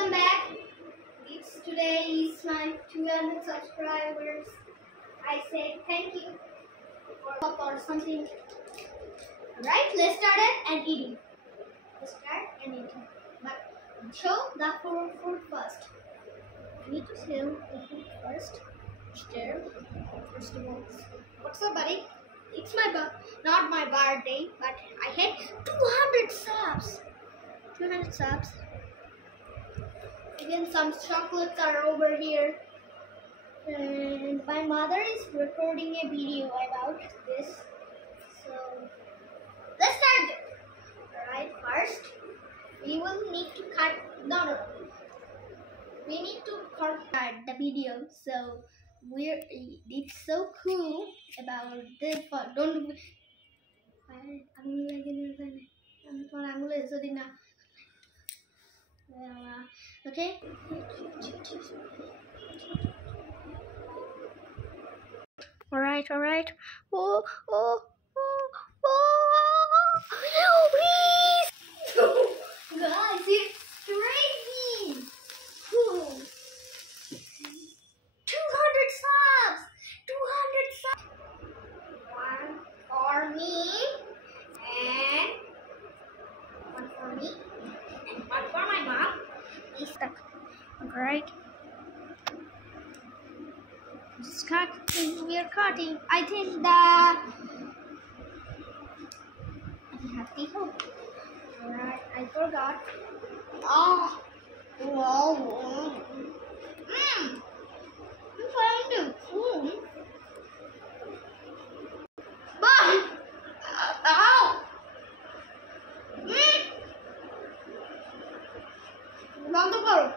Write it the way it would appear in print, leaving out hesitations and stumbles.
welcome back. Today is my 200 subscribers. I say thank you or something. Alright, let's start it and eating. Let's start and eating. But show the food first. I need to show the food first. There. First of all, what's up, buddy? It's not my birthday, but I hit 200 subs. 200 subs. Even some chocolates are over here. And my mother is recording a video about this. So let's start it. Alright, first we will need to cut. No. We need to cut the video. So it's so cool about this fun. Don't okay. Alright. Oh, please. Guys, it's crazy. 200 subs. 200 subs. One for me, and one for me, and one for my mom. He's stuck. Alright. Just cutting. We are cutting. I think I have the hook. Alright, I forgot. Oh, wow. I'm trying to food. Bye. Ow. Down the boat.